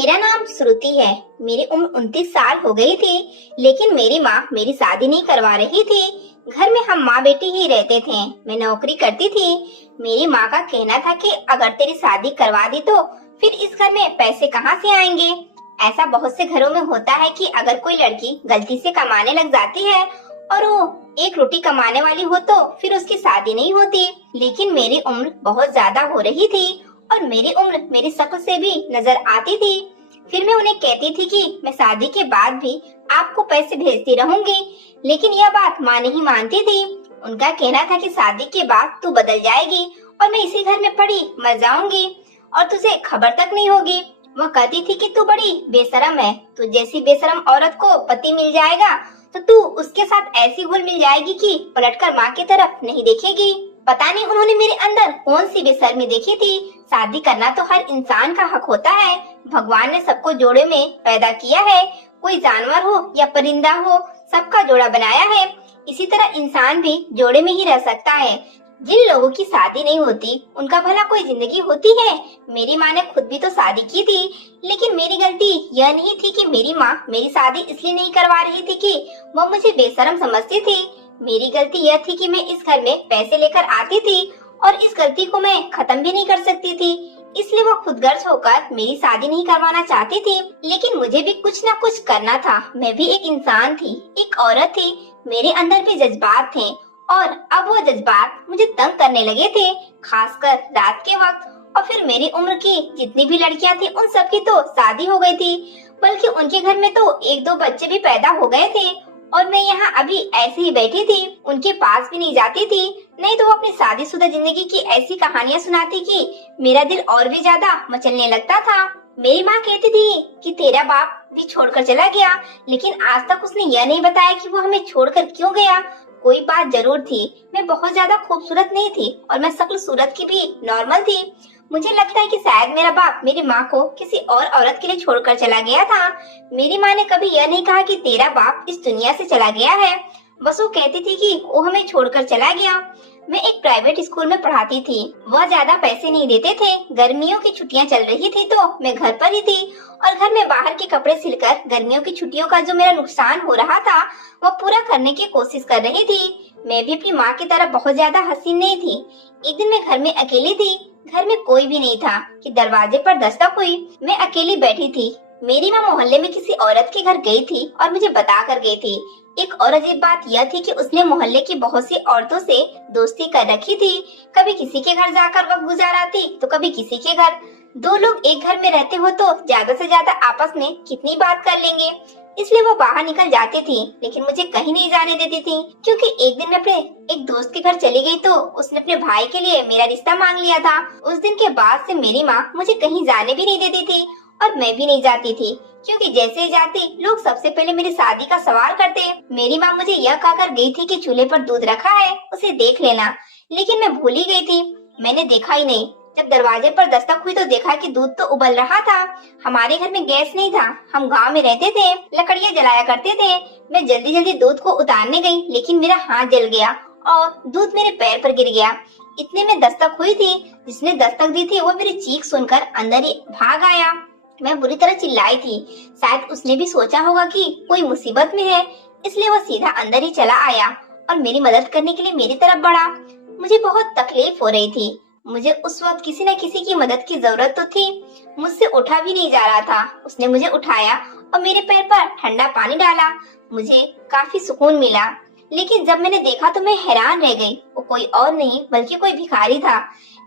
मेरा नाम श्रुति है। मेरी उम्र 29 साल हो गई थी, लेकिन मेरी माँ मेरी शादी नहीं करवा रही थी। घर में हम माँ बेटी ही रहते थे। मैं नौकरी करती थी। मेरी माँ का कहना था कि अगर तेरी शादी करवा दी तो फिर इस घर में पैसे कहाँ से आएंगे। ऐसा बहुत से घरों में होता है कि अगर कोई लड़की गलती से कमाने लग जाती है और वो एक रोटी कमाने वाली हो तो फिर उसकी शादी नहीं होती। लेकिन मेरी उम्र बहुत ज्यादा हो रही थी और मेरी उम्र मेरी शक्ल से भी नजर आती थी। फिर मैं उन्हें कहती थी कि मैं शादी के बाद भी आपको पैसे भेजती रहूंगी, लेकिन यह बात माँ नहीं मानती थी। उनका कहना था कि शादी के बाद तू बदल जाएगी और मैं इसी घर में पड़ी मर जाऊंगी और तुझे खबर तक नहीं होगी। वह कहती थी कि तू बड़ी बेशरम है, तू जैसी बेशरम औरत को पति मिल जाएगा तो तू उसके साथ ऐसी घुल मिल जाएगी कि पलटकर माँ की तरफ नहीं देखेगी। पता नहीं उन्होंने मेरे अंदर कौन सी बेशर्मी देखी थी। शादी करना तो हर इंसान का हक होता है। भगवान ने सबको जोड़े में पैदा किया है। कोई जानवर हो या परिंदा हो, सबका जोड़ा बनाया है। इसी तरह इंसान भी जोड़े में ही रह सकता है। जिन लोगों की शादी नहीं होती उनका भला कोई जिंदगी होती है। मेरी माँ ने खुद भी तो शादी की थी, लेकिन मेरी गलती यह नहीं थी कि मेरी माँ मेरी शादी इसलिए नहीं करवा रही थी कि वह मुझे बेशरम समझती थी। मेरी गलती यह थी कि मैं इस घर में पैसे लेकर आती थी और इस गलती को मैं खत्म भी नहीं कर सकती थी। इसलिए वो खुदगर्ज होकर मेरी शादी नहीं करवाना चाहती थी। लेकिन मुझे भी कुछ न कुछ करना था। मैं भी एक इंसान थी, एक औरत थी। मेरे अंदर भी जज्बात थे और अब वो जज्बात मुझे तंग करने लगे थे, खासकर रात के वक्त। और फिर मेरी उम्र की जितनी भी लड़कियां थी उन सबकी तो शादी हो गई थी, बल्कि उनके घर में तो एक दो बच्चे भी पैदा हो गए थे और मैं यहाँ अभी ऐसे ही बैठी थी, उनके पास भी नहीं जाती थी। नहीं तो वो अपनी शादीशुदा जिंदगी की ऐसी कहानियां सुनाती कि मेरा दिल और भी ज्यादा मचलने लगता था। मेरी माँ कहती थी कि तेरा बाप भी छोड़कर चला गया, लेकिन आज तक उसने यह नहीं बताया कि वो हमें छोड़कर क्यों गया। कोई बात जरूर थी, मैं बहुत ज्यादा खूबसूरत नहीं थी और मैं शक्ल सूरत की भी नॉर्मल थी। मुझे लगता है कि शायद मेरा बाप मेरी माँ को किसी और औरत के लिए छोड़कर चला गया था। मेरी माँ ने कभी यह नहीं कहा कि तेरा बाप इस दुनिया से चला गया है। बस वो कहती थी कि वो हमें छोड़कर चला गया। मैं एक प्राइवेट स्कूल में पढ़ाती थी। वह ज्यादा पैसे नहीं देते थे। गर्मियों की छुट्टियां चल रही थी तो मैं घर पर ही थी और घर में बाहर के कपड़े सिलकर गर्मियों की छुट्टियों का जो मेरा नुकसान हो रहा था वह पूरा करने की कोशिश कर रही थी। मैं भी अपनी माँ की तरह बहुत ज्यादा हसीन नहीं थी। एक दिन मैं घर में अकेली थी। घर में कोई भी नहीं था कि दरवाजे पर दस्तक हुई। मैं अकेली बैठी थी। मेरी माँ मोहल्ले में किसी औरत के घर गई थी और मुझे बता कर गई थी। एक और अजीब बात यह थी कि उसने मोहल्ले की बहुत सी औरतों से दोस्ती कर रखी थी। कभी किसी के घर जाकर वक्त गुजाराती तो कभी किसी के घर। दो लोग एक घर में रहते हो तो ज्यादा से ज्यादा आपस में कितनी बात कर लेंगे। इसलिए वो बाहर निकल जाती थी, लेकिन मुझे कहीं नहीं जाने देती थी। क्योंकि एक दिन मैं अपने एक दोस्त के घर चली गई तो उसने अपने भाई के लिए मेरा रिश्ता मांग लिया था। उस दिन के बाद से मेरी माँ मुझे कहीं जाने भी नहीं देती थी और मैं भी नहीं जाती थी, क्योंकि जैसे ही जाती लोग सबसे पहले मेरी शादी का सवाल करते। मेरी माँ मुझे यह कहकर गई थी कि चूल्हे पर दूध रखा है, उसे देख लेना, लेकिन मैं भूल ही गई थी। मैंने देखा ही नहीं। जब दरवाजे पर दस्तक हुई तो देखा कि दूध तो उबल रहा था। हमारे घर में गैस नहीं था, हम गांव में रहते थे, लकड़ियां जलाया करते थे। मैं जल्दी जल्दी दूध को उतारने गई, लेकिन मेरा हाथ जल गया और दूध मेरे पैर पर गिर गया। इतने में दस्तक हुई थी। जिसने दस्तक दी थी वो मेरी चीख सुनकर अंदर ही भाग आया। मैं बुरी तरह चिल्लाई थी। शायद उसने भी सोचा होगा कि कोई मुसीबत में है, इसलिए वो सीधा अंदर ही चला आया और मेरी मदद करने के लिए मेरी तरफ बढ़ा। मुझे बहुत तकलीफ हो रही थी। मुझे उस वक्त किसी न किसी की मदद की जरूरत तो थी। मुझसे उठा भी नहीं जा रहा था। उसने मुझे उठाया और मेरे पैर पर ठंडा पानी डाला। मुझे काफी सुकून मिला। लेकिन जब मैंने देखा तो मैं हैरान रह गई। वो कोई और नहीं बल्कि कोई भिखारी था।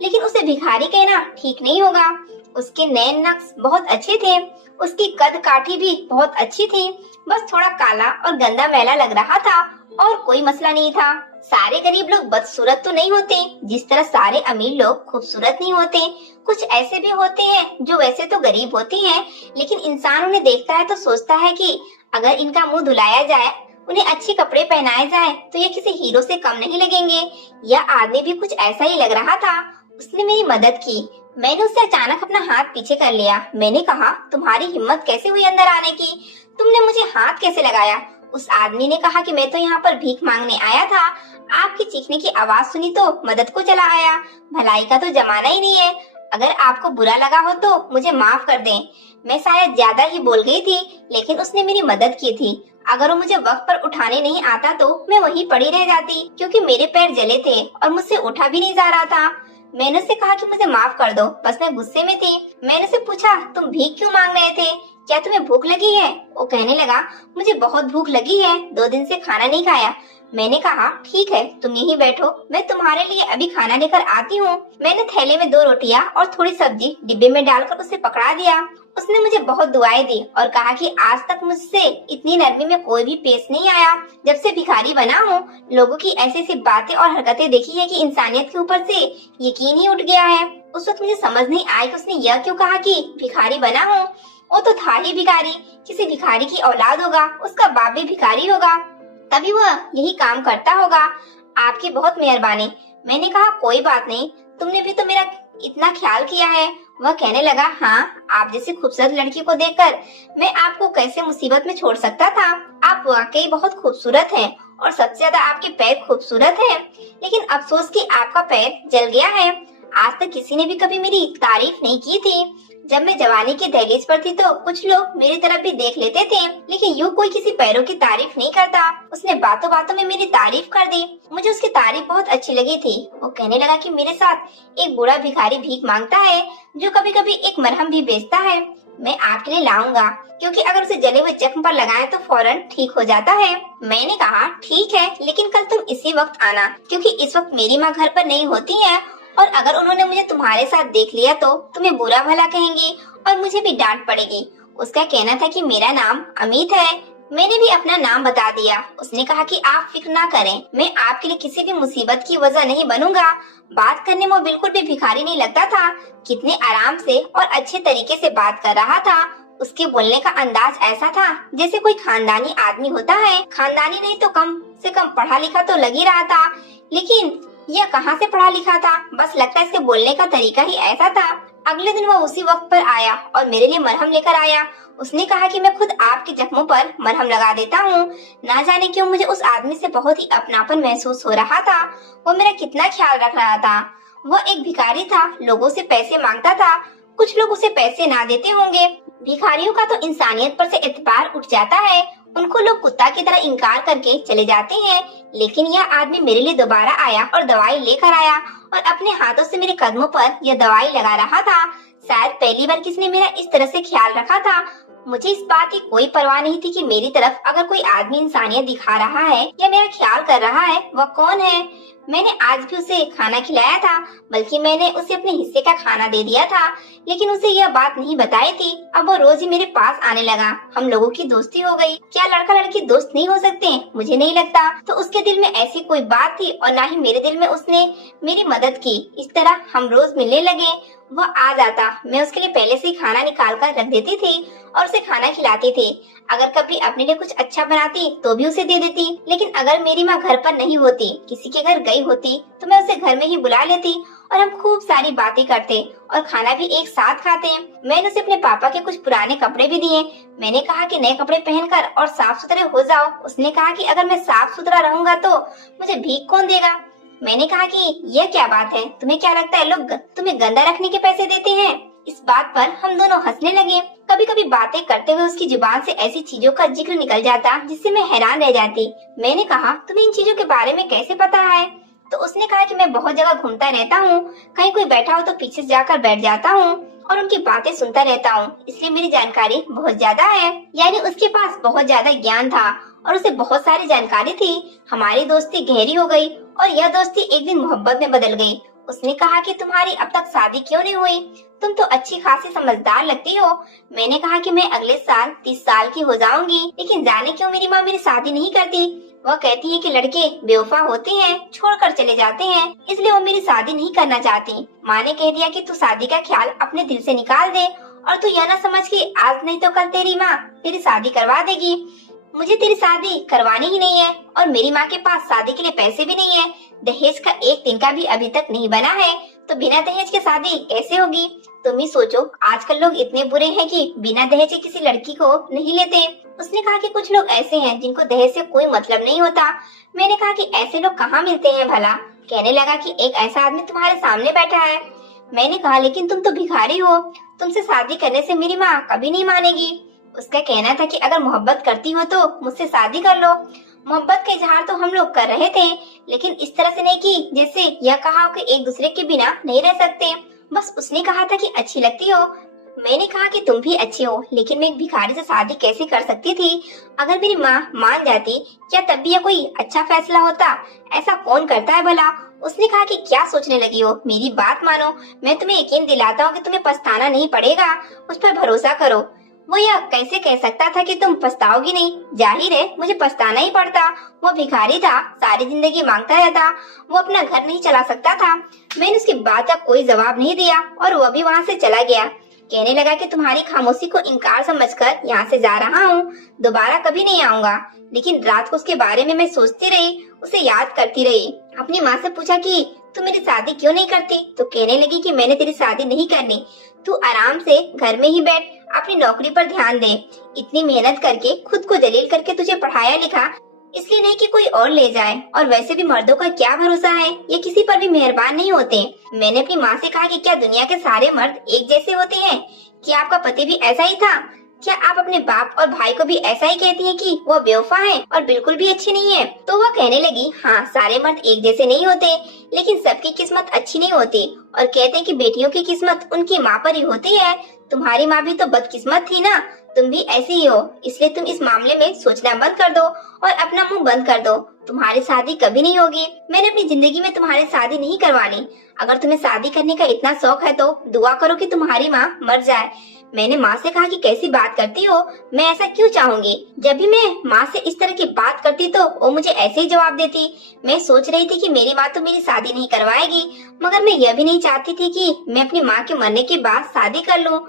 लेकिन उसे भिखारी कहना ठीक नहीं होगा। उसके नैन नक्श बहुत अच्छे थे। उसकी कद काठी भी बहुत अच्छी थी। बस थोड़ा काला और गंदा मैला लग रहा था और कोई मसला नहीं था। सारे गरीब लोग बदसूरत तो नहीं होते, जिस तरह सारे अमीर लोग खूबसूरत नहीं होते। कुछ ऐसे भी होते हैं जो वैसे तो गरीब होते हैं, लेकिन इंसान उन्हें देखता है तो सोचता है कि अगर इनका मुंह धुलाया जाए, उन्हें अच्छे कपड़े पहनाए जाए तो ये किसी हीरो से कम नहीं लगेंगे। यह आदमी भी कुछ ऐसा ही लग रहा था। उसने मेरी मदद की। मैंने उससे अचानक अपना हाथ पीछे कर लिया। मैंने कहा, तुम्हारी हिम्मत कैसे हुई अंदर आने की? तुमने मुझे हाथ कैसे लगाया? उस आदमी ने कहा कि मैं तो यहाँ पर भीख मांगने आया था। आपकी चीखने की आवाज सुनी तो मदद को चला आया। भलाई का तो जमाना ही नहीं है। अगर आपको बुरा लगा हो तो मुझे माफ कर दें। मैं शायद ज्यादा ही बोल गई थी, लेकिन उसने मेरी मदद की थी। अगर वो मुझे वक्त पर उठाने नहीं आता तो मैं वहीं पड़ी रह जाती, क्योंकि मेरे पैर जले थे और मुझसे उठा भी नहीं जा रहा था। मैंने उससे कहा कि मुझे माफ कर दो, बस मैं गुस्से में थी। मैंने उससे पूछा, तुम भीख क्यों मांग रहे थे, क्या तुम्हें भूख लगी है? वो कहने लगा, मुझे बहुत भूख लगी है, 2 दिन से खाना नहीं खाया। मैंने कहा, ठीक है, तुम यहीं बैठो, मैं तुम्हारे लिए अभी खाना लेकर आती हूँ। मैंने थैले में 2 रोटियां और थोड़ी सब्जी डिब्बे में डालकर उसे पकड़ा दिया। उसने मुझे बहुत दुआएं दी और कहा कि आज तक मुझसे इतनी नरमी में कोई भी पेश नहीं आया। जब से भिखारी बना हूँ, लोगों की ऐसी ऐसी बातें और हरकतें देखी है कि इंसानियत के ऊपर से यकीन ही उठ गया है। उस वक्त मुझे समझ नहीं आई कि उसने यह क्यों कहा कि भिखारी बना हूँ। वो तो था ही भिखारी, किसी भिखारी की औलाद होगा, उसका बाप भी भिखारी होगा, तभी वह यही काम करता होगा। आपकी बहुत मेहरबानी। मैंने कहा, कोई बात नहीं, तुमने भी तो मेरा इतना ख्याल किया है। वह कहने लगा, हाँ, आप जैसी खूबसूरत लड़की को देखकर मैं आपको कैसे मुसीबत में छोड़ सकता था। आप वाकई बहुत खूबसूरत हैं और सबसे ज्यादा आपके पैर खूबसूरत हैं। लेकिन अफसोस कि आपका पैर जल गया है। आज तक किसी ने भी कभी मेरी तारीफ नहीं की थी। जब मैं जवानी की दहलीज पर थी तो कुछ लोग मेरी तरफ भी देख लेते थे, लेकिन यूँ कोई किसी पैरों की तारीफ नहीं करता। उसने बातों बातों में मेरी तारीफ कर दी। मुझे उसकी तारीफ बहुत अच्छी लगी थी। वो कहने लगा कि मेरे साथ एक बूढ़ा भिखारी भीख मांगता है, जो कभी कभी एक मरहम भी बेचता है। मैं आपके लिए लाऊंगा, क्योंकि अगर उसे जले हुए जख्म पर लगाएं तो फौरन ठीक हो जाता है। मैंने कहा, ठीक है, लेकिन कल तुम इसी वक्त आना, क्योंकि इस वक्त मेरी माँ घर पर नहीं होती है, और अगर उन्होंने मुझे तुम्हारे साथ देख लिया तो तुम्हें बुरा भला कहेंगी और मुझे भी डांट पड़ेगी। उसका कहना था कि मेरा नाम अमित है। मैंने भी अपना नाम बता दिया। उसने कहा कि आप फिक्र ना करें, मैं आपके लिए किसी भी मुसीबत की वजह नहीं बनूंगा। बात करने में वो बिल्कुल भी भिखारी नहीं लगता था। कितने आराम से और अच्छे तरीके से बात कर रहा था। उसके बोलने का अंदाज ऐसा था जैसे कोई खानदानी आदमी होता है। खानदानी नहीं तो कम से कम पढ़ा लिखा तो लग ही रहा था, लेकिन यह कहाँ से पढ़ा लिखा था, बस लगता है इसके बोलने का तरीका ही ऐसा था। अगले दिन वह उसी वक्त पर आया और मेरे लिए मरहम लेकर आया। उसने कहा कि मैं खुद आपके जख्मों पर मरहम लगा देता हूँ। ना जाने क्यों मुझे उस आदमी से बहुत ही अपनापन महसूस हो रहा था। वो मेरा कितना ख्याल रख रहा था। वह एक भिखारी था, लोगों से पैसे मांगता था। कुछ लोग उसे पैसे ना देते होंगे। भिखारियों का तो इंसानियत पर से एतबार उठ जाता है। उनको लोग कुत्ता की तरह इनकार करके चले जाते हैं, लेकिन यह आदमी मेरे लिए दोबारा आया और दवाई लेकर आया और अपने हाथों से मेरे कदमों पर यह दवाई लगा रहा था। शायद पहली बार किसी ने मेरा इस तरह से ख्याल रखा था। मुझे इस बात की कोई परवाह नहीं थी कि मेरी तरफ अगर कोई आदमी इंसानियत दिखा रहा है या मेरा ख्याल कर रहा है, वह कौन है। मैंने आज भी उसे खाना खिलाया था, बल्कि मैंने उसे अपने हिस्से का खाना दे दिया था, लेकिन उसे यह बात नहीं बताई थी। अब वो रोज ही मेरे पास आने लगा। हम लोगों की दोस्ती हो गई। क्या लड़का लड़की दोस्त नहीं हो सकते? मुझे नहीं लगता। तो उसके दिल में ऐसी कोई बात थी और ना ही मेरे दिल में उसने मेरी मदद की। इस तरह हम रोज मिलने लगे। वह आ जाता, मैं उसके लिए पहले से ही खाना निकाल कर रख देती थी और उसे खाना खिलाती थी। अगर कभी अपने लिए कुछ अच्छा बनाती तो भी उसे दे देती। लेकिन अगर मेरी माँ घर पर नहीं होती, किसी के घर गई होती, तो मैं उसे घर में ही बुला लेती और हम खूब सारी बातें करते और खाना भी एक साथ खाते। मैंने उसे अपने पापा के कुछ पुराने कपड़े भी दिए। मैंने कहा कि नए कपड़े पहनकर और साफ सुथरे हो जाओ। उसने कहा कि अगर मैं साफ सुथरा रहूंगा तो मुझे भीख कौन देगा। मैंने कहा कि यह क्या बात है, तुम्हें क्या लगता है लोग तुम्हें गंदा रखने के पैसे देते हैं? इस बात पर हम दोनों हंसने लगे। कभी कभी बातें करते हुए उसकी जुबान से ऐसी चीजों का जिक्र निकल जाता जिससे मैं हैरान रह जाती। मैंने कहा, तुम्हें इन चीजों के बारे में कैसे पता है? तो उसने कहा कि मैं बहुत जगह घूमता रहता हूँ, कहीं कोई बैठा हो तो पीछे से जाकर बैठ जाता हूँ और उनकी बातें सुनता रहता हूँ, इसलिए मेरी जानकारी बहुत ज्यादा है। यानी उसके पास बहुत ज्यादा ज्ञान था और उसे बहुत सारी जानकारी थी। हमारी दोस्ती गहरी हो गई और यह दोस्ती एक दिन मोहब्बत में बदल गई। उसने कहा कि तुम्हारी अब तक शादी क्यों नहीं हुई? तुम तो अच्छी खासी समझदार लगती हो। मैंने कहा कि मैं अगले साल 30 साल की हो जाऊंगी, लेकिन जाने क्यों मेरी माँ मेरी शादी नहीं करती। वह कहती है कि लड़के बेवफा होते हैं, छोड़कर चले जाते हैं, इसलिए वो मेरी शादी नहीं करना चाहती। माँ ने कह दिया कि तू शादी का ख्याल अपने दिल से निकाल दे और तू यह ना समझ कि आज नहीं तो कल तेरी माँ तेरी शादी करवा देगी। मुझे तेरी शादी करवानी ही नहीं है और मेरी माँ के पास शादी के लिए पैसे भी नहीं है। दहेज का एक दिन का भी अभी तक नहीं बना है, तो बिना दहेज के शादी कैसे होगी? तुम ही सोचो, आजकल लोग इतने बुरे हैं कि बिना दहेज के किसी लड़की को नहीं लेते। उसने कहा कि कुछ लोग ऐसे हैं जिनको दहेज से कोई मतलब नहीं होता। मैंने कहा कि ऐसे लोग कहाँ मिलते हैं भला? कहने लगा कि एक ऐसा आदमी तुम्हारे सामने बैठा है। मैंने कहा लेकिन तुम तो भिखारी हो, तुमसे शादी करने से मेरी माँ कभी नहीं मानेगी। उसका कहना था कि अगर मोहब्बत करती हो तो मुझसे शादी कर लो। मोहब्बत का इजहार तो हम लोग कर रहे थे, लेकिन इस तरह से नहीं कि जैसे यह कहा हो कि एक दूसरे के बिना नहीं रह सकते। बस उसने कहा था कि अच्छी लगती हो। मैंने कहा कि तुम भी अच्छी हो, लेकिन मैं एक भिखारी से शादी कैसे कर सकती थी? अगर मेरी माँ मान जाती, क्या तब भी यह कोई अच्छा फैसला होता? ऐसा कौन करता है भला? उसने कहा कि क्या सोचने लगी हो, मेरी बात मानो, मैं तुम्हें यकीन दिलाता हूँ कि तुम्हें पछताना नहीं पड़ेगा, मुझ पर भरोसा करो। वो यह कैसे कह सकता था कि तुम पछताओगी नहीं? जाहिर है मुझे पछताना ही पड़ता। वो भिखारी था, सारी जिंदगी मांगता रहता, वो अपना घर नहीं चला सकता था। मैंने उसकी बात का कोई जवाब नहीं दिया और वो भी वहाँ से चला गया। कहने लगा कि तुम्हारी खामोशी को इनकार समझकर यहाँ से जा रहा हूँ, दोबारा कभी नहीं आऊंगा। लेकिन रात को उसके बारे में मैं सोचती रही, उसे याद करती रही। अपनी माँ से पूछा कि तू मेरी शादी क्यों नहीं करती? तो कहने लगी कि मैंने तेरी शादी नहीं करनी, तू आराम से घर में ही बैठ, अपनी नौकरी पर ध्यान दे। इतनी मेहनत करके, खुद को जलील करके तुझे पढ़ाया लिखा, इसलिए नहीं कि कोई और ले जाए। और वैसे भी मर्दों का क्या भरोसा है, ये किसी पर भी मेहरबान नहीं होते। मैंने अपनी माँ से कहा कि क्या दुनिया के सारे मर्द एक जैसे होते हैं? क्या आपका पति भी ऐसा ही था? क्या आप अपने बाप और भाई को भी ऐसा ही कहती हैं कि वो बेवफा है और बिल्कुल भी अच्छी नहीं है? तो वो कहने लगी, हाँ, सारे मर्द एक जैसे नहीं होते, लेकिन सबकी किस्मत अच्छी नहीं होती। और कहते हैं कि बेटियों की किस्मत उनकी माँ पर ही होती है। तुम्हारी माँ भी तो बदकिस्मत थी ना, तुम भी ऐसी ही हो। इसलिए तुम इस मामले में सोचना बंद कर दो और अपना मुंह बंद कर दो। तुम्हारी शादी कभी नहीं होगी। मैंने अपनी जिंदगी में तुम्हारी शादी नहीं करवानी। अगर तुम्हें शादी करने का इतना शौक है तो दुआ करो कि तुम्हारी माँ मर जाए। मैंने माँ से कहा कि कैसी बात करती हो, मैं ऐसा क्यों चाहूंगी? जब भी मैं माँ से इस तरह की बात करती तो वो मुझे ऐसे ही जवाब देती। मैं सोच रही थी कि मेरी माँ तो मेरी शादी नहीं करवाएगी, मगर मैं यह भी नहीं चाहती थी कि मैं अपनी माँ के मरने के बाद शादी कर लूँ।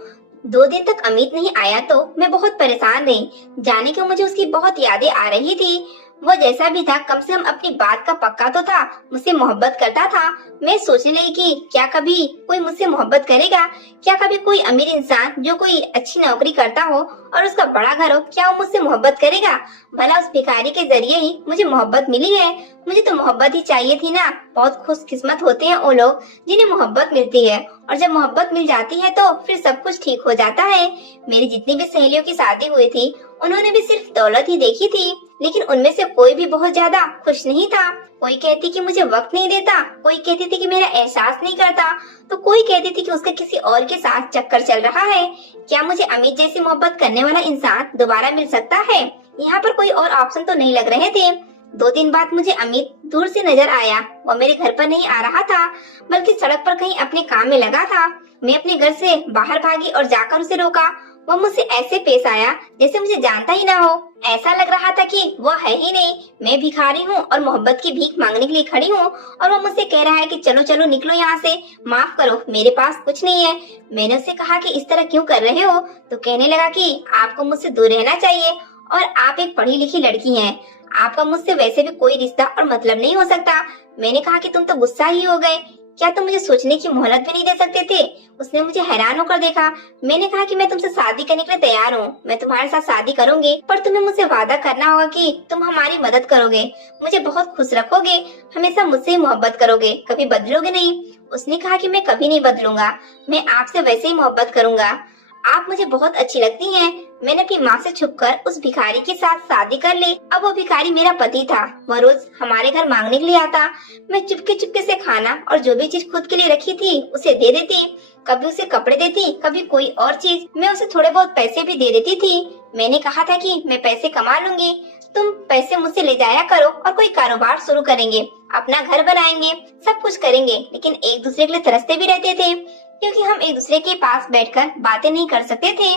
2 दिन तक अमित नहीं आया तो मैं बहुत परेशान रही। जाने क्यों मुझे उसकी बहुत यादें आ रही थी। वो जैसा भी था, कम से कम अपनी बात का पक्का तो था, मुझसे मोहब्बत करता था। मैं सोचने लगी कि क्या कभी कोई मुझसे मोहब्बत करेगा? क्या कभी कोई अमीर इंसान जो कोई अच्छी नौकरी करता हो और उसका बड़ा घर हो, क्या वो मुझसे मोहब्बत करेगा? भला उस भिखारी के जरिए ही मुझे मोहब्बत मिली है। मुझे तो मोहब्बत ही चाहिए थी ना। बहुत खुशकिस्मत होते हैं वो लोग जिन्हें मोहब्बत मिलती है, और जब मोहब्बत मिल जाती है तो फिर सब कुछ ठीक हो जाता है। मेरी जितनी भी सहेलियों की शादी हुई थी, उन्होंने भी सिर्फ दौलत ही देखी थी, लेकिन उनमें से कोई भी बहुत ज्यादा खुश नहीं था। कोई कहती कि मुझे वक्त नहीं देता, कोई कहती थी कि मेरा एहसास नहीं करता, तो कोई कहती थी कि उसका किसी और के साथ चक्कर चल रहा है। क्या मुझे अमित जैसी मोहब्बत करने वाला इंसान दोबारा मिल सकता है? यहाँ पर कोई और ऑप्शन तो नहीं लग रहे थे। 2 दिन बाद मुझे अमित दूर से नजर आया। वो मेरे घर पर नहीं आ रहा था, बल्कि सड़क पर कहीं अपने काम में लगा था। मैं अपने घर से बाहर भागी और जाकर उसे रोका। वो मुझसे ऐसे पेश आया जैसे मुझे जानता ही ना हो। ऐसा लग रहा था कि वो है ही नहीं। मैं भिखारी हूँ और मोहब्बत की भीख मांगने के लिए खड़ी हूँ, और वो मुझसे कह रहा है कि चलो चलो निकलो यहाँ से, माफ करो मेरे पास कुछ नहीं है। मैंने उससे कहा कि इस तरह क्यों कर रहे हो? तो कहने लगा कि आपको मुझसे दूर रहना चाहिए, और आप एक पढ़ी लिखी लड़की हैं, आपका मुझसे वैसे भी कोई रिश्ता और मतलब नहीं हो सकता। मैंने कहा कि तुम तो गुस्सा ही हो गए, क्या तुम मुझे सोचने की मोहलत भी नहीं दे सकते थे? उसने मुझे हैरान होकर देखा। मैंने कहा कि मैं तुमसे शादी करने के लिए तैयार हूँ, मैं तुम्हारे साथ शादी करूंगी, पर तुम्हें मुझसे वादा करना होगा कि तुम हमारी मदद करोगे, मुझे बहुत खुश रखोगे, हमेशा मुझसे ही मोहब्बत करोगे, कभी बदलोगे नहीं। उसने कहा कि मैं कभी नहीं बदलूंगा, मैं आपसे वैसे ही मोहब्बत करूंगा, आप मुझे बहुत अच्छी लगती हैं। मैंने अपनी माँ से छुपकर उस भिखारी के साथ शादी कर ली। अब वो भिखारी मेरा पति था। वह रोज हमारे घर मांगने के लिए आता। मैं चुपके चुपके से खाना और जो भी चीज खुद के लिए रखी थी उसे दे देती। कभी उसे कपड़े देती, कभी कोई और चीज। मैं उसे थोड़े बहुत पैसे भी दे देती थी। मैंने कहा था कि मैं पैसे कमा लूंगी, तुम पैसे मुझसे ले जाया करो और कोई कारोबार शुरू करेंगे, अपना घर बनाएंगे, सब कुछ करेंगे। लेकिन एक दूसरे के लिए तरसते भी रहते थे, क्योंकि हम एक दूसरे के पास बैठकर बातें नहीं कर सकते थे,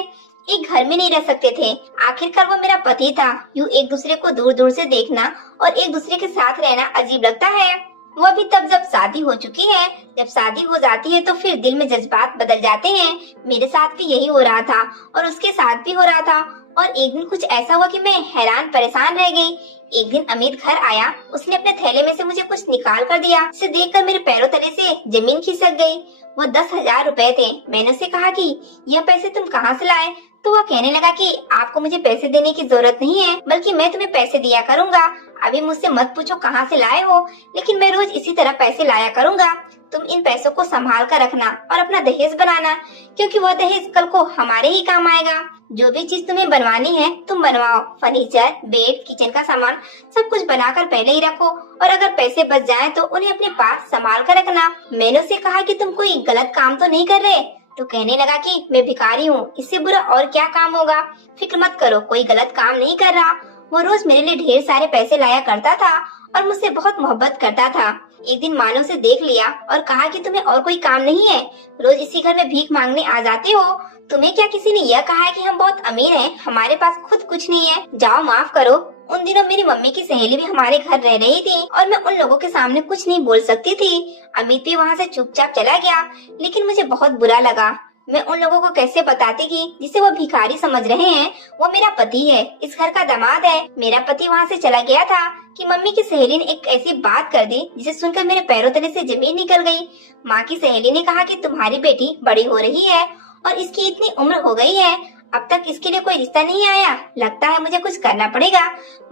एक घर में नहीं रह सकते थे। आखिरकार वो मेरा पति था। यूँ एक दूसरे को दूर दूर से देखना और एक दूसरे के साथ रहना अजीब लगता है। वो भी तब जब शादी हो चुकी है। जब शादी हो जाती है तो फिर दिल में जज्बात बदल जाते हैं। मेरे साथ भी यही हो रहा था और उसके साथ भी हो रहा था। और एक दिन कुछ ऐसा हुआ कि मैं हैरान परेशान रह गई। एक दिन अमित घर आया। उसने अपने थैले में से मुझे कुछ निकाल कर दिया। उसे देखकर मेरे पैरों तले से जमीन खिसक गई। वो 10,000 रुपए थे। मैंने उसे कहा कि यह पैसे तुम कहाँ से लाए? तो वह कहने लगा कि आपको मुझे पैसे देने की जरूरत नहीं है, बल्कि मैं तुम्हें पैसे दिया करूँगा। अभी मुझसे मत पूछो कहाँ से लाए हो, लेकिन मैं रोज इसी तरह पैसे लाया करूँगा। तुम इन पैसों को संभाल कर रखना और अपना दहेज बनाना, क्योंकि वह दहेज कल को हमारे ही काम आएगा। जो भी चीज तुम्हें बनवानी है तुम बनवाओ, फर्नीचर, बेड, किचन का सामान सब कुछ बनाकर पहले ही रखो, और अगर पैसे बच जाएं तो उन्हें अपने पास संभाल कर रखना। मैंने उससे कहा कि तुम कोई गलत काम तो नहीं कर रहे, तो कहने लगा कि मैं भिखारी हूँ, इससे बुरा और क्या काम होगा। फिक्र मत करो, कोई गलत काम नहीं कर रहा। वो रोज मेरे लिए ढेर सारे पैसे लाया करता था और मुझसे बहुत मोहब्बत करता था। एक दिन माँ ने उसे देख लिया और कहा कि तुम्हें और कोई काम नहीं है, रोज इसी घर में भीख मांगने आ जाते हो। तुम्हें क्या किसी ने यह कहा है कि हम बहुत अमीर हैं, हमारे पास खुद कुछ नहीं है? जाओ माफ करो। उन दिनों मेरी मम्मी की सहेली भी हमारे घर रह रही थी और मैं उन लोगों के सामने कुछ नहीं बोल सकती थी। अमित भी वहाँ से चुपचाप चला गया, लेकिन मुझे बहुत बुरा लगा। मैं उन लोगों को कैसे बताती कि जिसे वो भिखारी समझ रहे हैं वो मेरा पति है, इस घर का दामाद है। मेरा पति वहाँ से चला गया था कि मम्मी की सहेली ने एक ऐसी बात कर दी जिसे सुनकर मेरे पैरों तले से जमीन निकल गई। माँ की सहेली ने कहा कि तुम्हारी बेटी बड़ी हो रही है और इसकी इतनी उम्र हो गई है, अब तक इसके लिए कोई रिश्ता नहीं आया, लगता है मुझे कुछ करना पड़ेगा।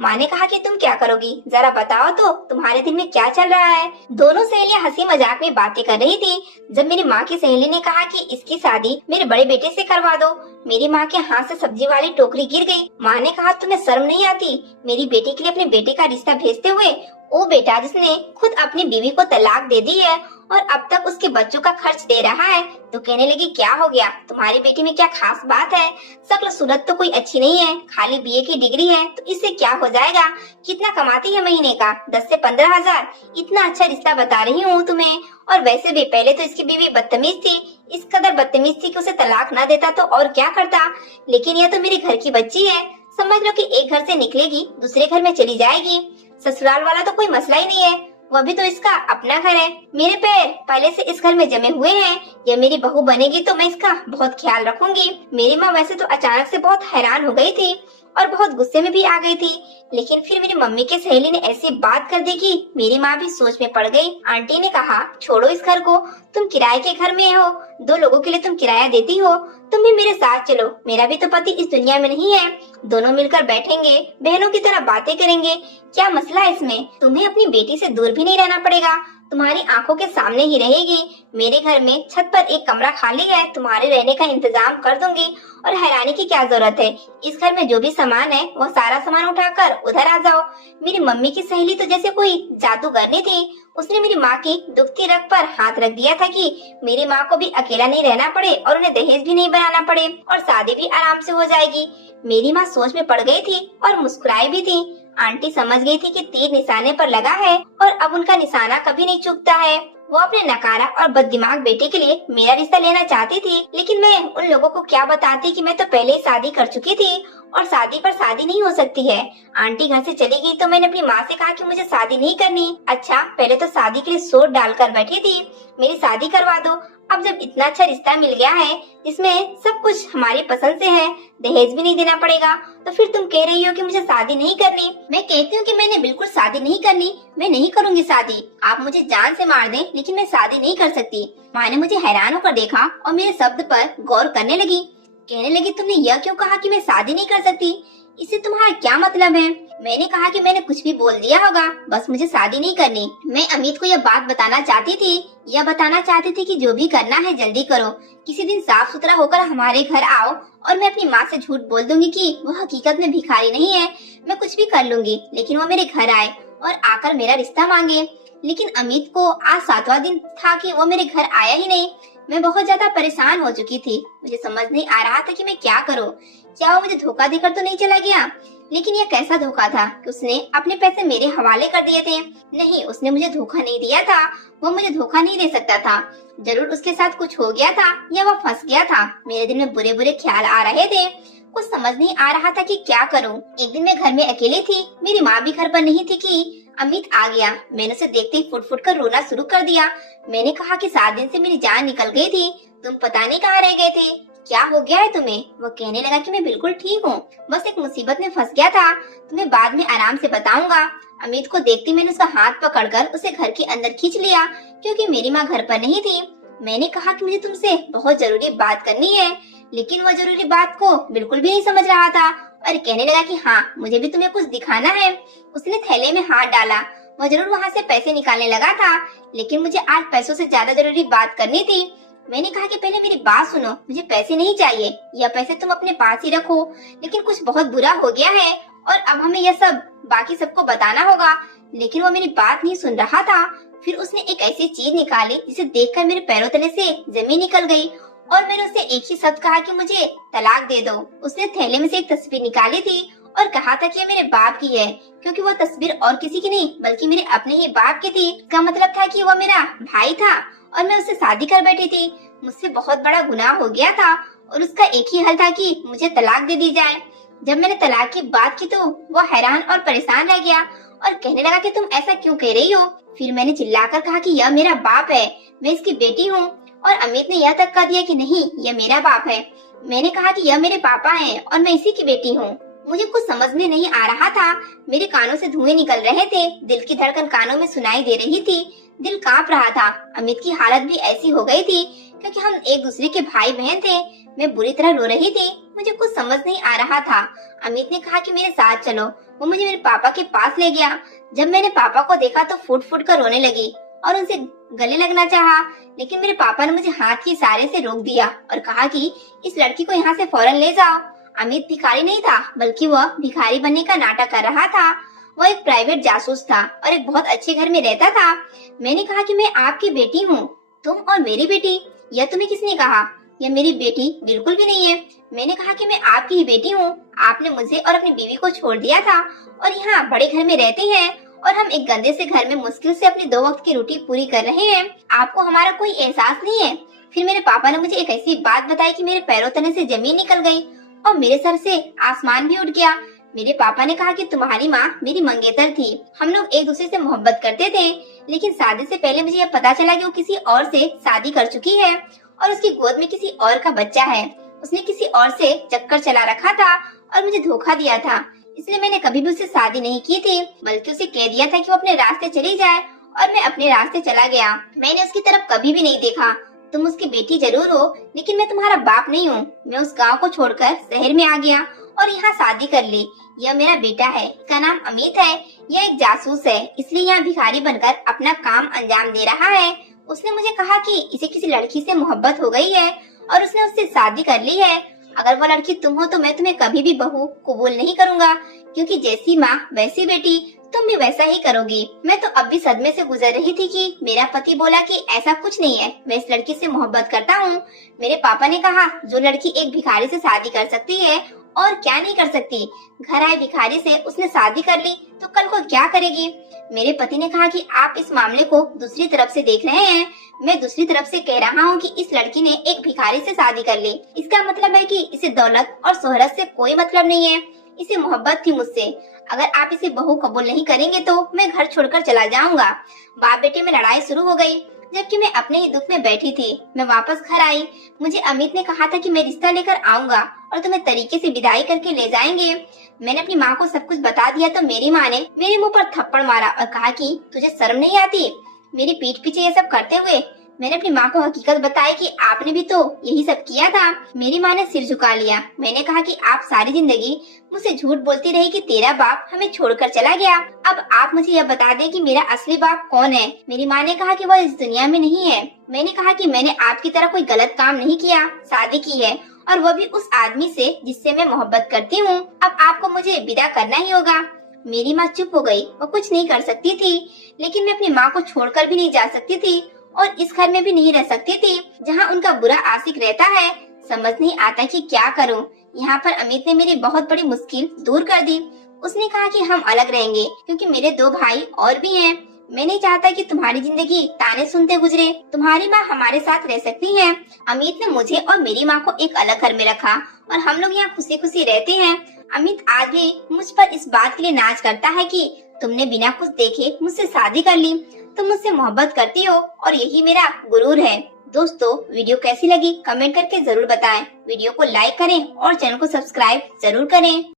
माँ ने कहा कि तुम क्या करोगी, जरा बताओ तो तुम्हारे दिल में क्या चल रहा है। दोनों सहेलियां हंसी मजाक में बातें कर रही थी जब मेरी माँ की सहेली ने कहा कि इसकी शादी मेरे बड़े बेटे से करवा दो। मेरी माँ के हाथ से सब्जी वाली टोकरी गिर गई। माँ ने कहा तुम्हें शर्म नहीं आती मेरी बेटी के लिए अपने बेटे का रिश्ता भेजते हुए? वो बेटा जिसने खुद अपनी बीवी को तलाक दे दी है और अब तक उसके बच्चों का खर्च दे रहा है। तो कहने लगी क्या हो गया, तुम्हारी बेटी में क्या खास बात है? शक्ल सूरत तो कोई अच्छी नहीं है, खाली बीए की डिग्री है, तो इससे क्या हो जाएगा? कितना कमाती है महीने का? 10 से 15,000। इतना अच्छा रिश्ता बता रही हूँ तुम्हें। और वैसे भी पहले तो इसकी बीवी बदतमीज थी, इस कदर बदतमीज थी कि उसे तलाक ना देता तो और क्या करता। लेकिन यह तो मेरे घर की बच्ची है, समझ लो कि एक घर से निकलेगी दूसरे घर में चली जाएगी। ससुराल वाला तो कोई मसला ही नहीं है, वह भी तो इसका अपना घर है। मेरे पैर पहले से इस घर में जमे हुए हैं, ये मेरी बहू बनेगी तो मैं इसका बहुत ख्याल रखूंगी। मेरी माँ वैसे तो अचानक से बहुत हैरान हो गई थी और बहुत गुस्से में भी आ गई थी, लेकिन फिर मेरी मम्मी के सहेली ने ऐसी बात कर दी कि मेरी माँ भी सोच में पड़ गई। आंटी ने कहा छोड़ो इस घर को, तुम किराए के घर में हो, 2 लोगों के लिए तुम किराया देती हो, तुम भी मेरे साथ चलो, मेरा भी तो पति इस दुनिया में नहीं है, दोनों मिलकर बैठेंगे, बहनों की तरह बातें करेंगे, क्या मसला है इसमें? तुम्हें अपनी बेटी से दूर भी नहीं रहना पड़ेगा, तुम्हारी आंखों के सामने ही रहेगी। मेरे घर में छत पर एक कमरा खाली है, तुम्हारे रहने का इंतजाम कर दूंगी। और हैरानी की क्या जरूरत है, इस घर में जो भी सामान है वो सारा सामान उठाकर उधर आ जाओ। मेरी मम्मी की सहेली तो जैसे कोई जादूगरनी थी, उसने मेरी माँ की दुखती रग पर हाथ रख दिया था कि मेरी माँ को भी अकेला नहीं रहना पड़े और उन्हें दहेज भी नहीं बनाना पड़े और शादी भी आराम से हो जाएगी। मेरी माँ सोच में पड़ गई थी और मुस्कुराई भी थी। आंटी समझ गई थी कि तीर निशाने पर लगा है और अब उनका निशाना कभी नहीं चूकता है। वो अपने नकारा और बददिमाग बेटे के लिए मेरा रिश्ता लेना चाहती थी, लेकिन मैं उन लोगों को क्या बताती कि मैं तो पहले ही शादी कर चुकी थी और शादी पर शादी नहीं हो सकती है। आंटी घर से चली गई तो मैंने अपनी माँ से कहा कि मुझे शादी नहीं करनी। अच्छा, पहले तो शादी के लिए सोच डालकर बैठी थी, मेरी शादी करवा दो। अब जब इतना अच्छा रिश्ता मिल गया है जिसमें सब कुछ हमारी पसंद से है, दहेज भी नहीं देना पड़ेगा, तो फिर तुम कह रही हो कि मुझे शादी नहीं करनी। मैं कहती हूँ कि मैंने बिल्कुल शादी नहीं करनी, मैं नहीं करूँगी शादी। आप मुझे जान से मार दें लेकिन मैं शादी नहीं कर सकती। माँ ने मुझे हैरान होकर देखा और मेरे शब्द पर गौर करने लगी। कहने लगी तुमने यह क्यों कहा कि मैं शादी नहीं कर सकती, इससे तुम्हारा क्या मतलब है? मैंने कहा कि मैंने कुछ भी बोल दिया होगा, बस मुझे शादी नहीं करनी। मैं अमित को यह बात बताना चाहती थी कि जो भी करना है जल्दी करो, किसी दिन साफ सुथरा होकर हमारे घर आओ और मैं अपनी माँ से झूठ बोल दूंगी कि वो हकीकत में भिखारी नहीं है, मैं कुछ भी कर लूंगी, लेकिन वो मेरे घर आए और आकर मेरा रिश्ता मांगे। लेकिन अमित को आज 7वां दिन था कि वो मेरे घर आया ही नहीं। मैं बहुत ज्यादा परेशान हो चुकी थी, मुझे समझ नहीं आ रहा था कि मैं क्या करूं। क्या वो मुझे धोखा देकर तो नहीं चला गया? लेकिन यह कैसा धोखा था कि उसने अपने पैसे मेरे हवाले कर दिए थे? नहीं, उसने मुझे धोखा नहीं दिया था, वो मुझे धोखा नहीं दे सकता था। जरूर उसके साथ कुछ हो गया था या वह फंस गया था। मेरे दिल में बुरे बुरे ख्याल आ रहे थे, कुछ समझ नहीं आ रहा था कि क्या करूं। एक दिन मैं घर में अकेली थी, मेरी माँ भी घर पर नहीं थी कि अमित आ गया। मैंने उसे देखते ही फुट फुट कर रोना शुरू कर दिया। मैंने कहा कि 7 दिन से मेरी जान निकल गई थी, तुम पता नहीं कहाँ रह गए थे, क्या हो गया है तुम्हें? वो कहने लगा कि मैं बिल्कुल ठीक हूँ, बस एक मुसीबत में फंस गया था, तुम्हें बाद में आराम से बताऊंगा। अमित को देखती मैंने उसका हाथ पकड़कर उसे घर के अंदर खींच लिया क्योंकि मेरी माँ घर पर नहीं थी। मैंने कहा कि मुझे तुमसे बहुत जरूरी बात करनी है। लेकिन वो जरूरी बात को बिल्कुल भी नहीं समझ रहा था और कहने लगा कि हाँ, मुझे भी तुम्हें कुछ दिखाना है। उसने थैले में हाथ डाला। वह जरूर वहाँ से पैसे निकालने लगा था, लेकिन मुझे आज पैसों से ज्यादा जरूरी बात करनी थी। मैंने कहा कि पहले मेरी बात सुनो, मुझे पैसे नहीं चाहिए, यह पैसे तुम अपने पास ही रखो। लेकिन कुछ बहुत बुरा हो गया है और अब हमें यह सब बाकी सबको बताना होगा। लेकिन वो मेरी बात नहीं सुन रहा था। फिर उसने एक ऐसी चीज निकाली जिसे देखकर मेरे पैरों तले से जमीन निकल गई और मैंने उससे एक ही शब्द कहा कि मुझे तलाक दे दो। उसने थैले में से एक तस्वीर निकाली थी और कहा था कि ये मेरे बाप की है, क्योंकि वो तस्वीर और किसी की नहीं बल्कि मेरे अपने ही बाप की थी। इसका मतलब था कि वो मेरा भाई था और मैं उससे शादी कर बैठी थी। मुझसे बहुत बड़ा गुनाह हो गया था और उसका एक ही हल था कि मुझे तलाक दे दी जाए। जब मैंने तलाक की बात की तो वो हैरान और परेशान रह गया और कहने लगा कि तुम ऐसा क्यों कह रही हो। फिर मैंने चिल्लाकर कहा कि यह मेरा बाप है, मैं इसकी बेटी हूँ। और अमित ने यह तक कह दिया कि नहीं, यह मेरा बाप है। मैंने कहा कि यह मेरे पापा हैं और मैं इसी की बेटी हूँ। मुझे कुछ समझ में नहीं आ रहा था। मेरे कानों से धुएं निकल रहे थे, दिल की धड़कन कानों में सुनाई दे रही थी, दिल कांप रहा था। अमित की हालत भी ऐसी हो गई थी क्योंकि हम एक दूसरे के भाई बहन थे। मैं बुरी तरह रो रही थी, मुझे कुछ समझ नहीं आ रहा था। अमित ने कहा कि मेरे साथ चलो। वो मुझे मेरे पापा के पास ले गया। जब मैंने पापा को देखा तो फूट फूट कर रोने लगी और उनसे गले लगना चाहा, लेकिन मेरे पापा ने मुझे हाथ के इशारे से रोक दिया और कहा कि इस लड़की को यहाँ से फौरन ले जाओ। अमित भिखारी नहीं था, बल्कि वह भिखारी बनने का नाटक कर रहा था। वह एक प्राइवेट जासूस था और एक बहुत अच्छे घर में रहता था। मैंने कहा कि मैं आपकी बेटी हूँ। तुम और मेरी बेटी? यह तुम्हें किसने कहा? यह मेरी बेटी बिल्कुल भी नहीं है। मैंने कहा कि मैं आपकी ही बेटी हूँ। आपने मुझे और अपनी बीवी को छोड़ दिया था और यहाँ बड़े घर में रहते हैं और हम एक गंदे से घर में मुश्किल से अपनी 2 वक्त की रोटी पूरी कर रहे हैं। आपको हमारा कोई एहसास नहीं है? फिर मेरे पापा ने मुझे एक ऐसी बात बताई कि मेरे पैरों तले से जमीन निकल गई और मेरे सर से आसमान भी उठ गया। मेरे पापा ने कहा कि तुम्हारी माँ मेरी मंगेतर थी। हम लोग एक दूसरे से मोहब्बत करते थे, लेकिन शादी से पहले मुझे यह पता चला कि वो किसी और से शादी कर चुकी है और उसकी गोद में किसी और का बच्चा है। उसने किसी और से चक्कर चला रखा था और मुझे धोखा दिया था। इसलिए मैंने कभी भी उससे शादी नहीं की थी, बल्कि उसे कह दिया था कि वो अपने रास्ते चली जाए और मैं अपने रास्ते चला गया। मैंने उसकी तरफ कभी भी नहीं देखा। तुम उसकी बेटी जरूर हो, लेकिन मैं तुम्हारा बाप नहीं हूँ। मैं उस गांव को छोड़कर शहर में आ गया और यहाँ शादी कर ली। यह मेरा बेटा है, इसका नाम अमित है। यह एक जासूस है, इसलिए यहाँ भिखारी बनकर अपना काम अंजाम दे रहा है। उसने मुझे कहा कि इसे किसी लड़की से मोहब्बत हो गई है और उसने उससे शादी कर ली है। अगर वो लड़की तुम हो तो मैं तुम्हें कभी भी बहू कबूल नहीं करूँगा, क्योंकि जैसी माँ वैसी बेटी, तुम भी वैसा ही करोगी। मैं तो अब भी सदमे से गुजर रही थी कि मेरा पति बोला कि ऐसा कुछ नहीं है, मैं इस लड़की से मोहब्बत करता हूँ। मेरे पापा ने कहा जो लड़की एक भिखारी से शादी कर सकती है और क्या नहीं कर सकती। घर आए भिखारी से उसने शादी कर ली तो कल को क्या करेगी। मेरे पति ने कहा कि आप इस मामले को दूसरी तरफ से देख रहे हैं। मैं दूसरी तरफ से कह रहा हूँ कि इस लड़की ने एक भिखारी से शादी कर ली। इसका मतलब है कि इसे दौलत और शोहरत से कोई मतलब नहीं है, इसे मोहब्बत थी मुझसे। अगर आप इसे बहू कबूल नहीं करेंगे तो मैं घर छोड़कर चला जाऊंगा। बाप बेटे में लड़ाई शुरू हो गई, जबकि मैं अपने ही दुख में बैठी थी। मैं वापस घर आई। मुझे अमित ने कहा था कि मैं रिश्ता लेकर आऊंगा और तुम्हें तरीके से विदाई करके ले जाएंगे। मैंने अपनी माँ को सब कुछ बता दिया तो मेरी माँ ने मेरे मुंह पर थप्पड़ मारा और कहा कि तुझे शर्म नहीं आती मेरी पीठ पीछे ये सब करते हुए। मैंने अपनी माँ को हकीकत बताई कि आपने भी तो यही सब किया था। मेरी माँ ने सिर झुका लिया। मैंने कहा कि आप सारी जिंदगी मुझसे झूठ बोलती रही कि तेरा बाप हमें छोड़कर चला गया। अब आप मुझे यह बता दें कि मेरा असली बाप कौन है। मेरी माँ ने कहा कि वह इस दुनिया में नहीं है। मैंने कहा कि मैंने आपकी तरह कोई गलत काम नहीं किया, शादी की है और वो भी उस आदमी से जिससे मैं मोहब्बत करती हूँ। अब आपको मुझे विदा करना ही होगा। मेरी माँ चुप हो गई। वो कुछ नहीं कर सकती थी, लेकिन मैं अपनी माँ को छोड़कर भी नहीं जा सकती थी और इस घर में भी नहीं रह सकती थी जहाँ उनका बुरा आशिक रहता है। समझ नहीं आता कि क्या करूँ। यहाँ पर अमित ने मेरी बहुत बड़ी मुश्किल दूर कर दी। उसने कहा कि हम अलग रहेंगे क्योंकि मेरे 2 भाई और भी हैं। मैं नहीं चाहता कि तुम्हारी जिंदगी ताने सुनते गुजरे। तुम्हारी माँ हमारे साथ रह सकती है। अमित ने मुझे और मेरी माँ को एक अलग घर में रखा और हम लोग यहाँ खुशी खुशी रहते हैं। अमित आज भी मुझ पर इस बात के लिए नाज करता है कि तुमने बिना कुछ देखे मुझसे शादी कर ली, तुम मुझसे मोहब्बत करती हो और यही मेरा गुरूर है। दोस्तों, वीडियो कैसी लगी कमेंट करके जरूर बताएं। वीडियो को लाइक करें और चैनल को सब्सक्राइब जरूर करें।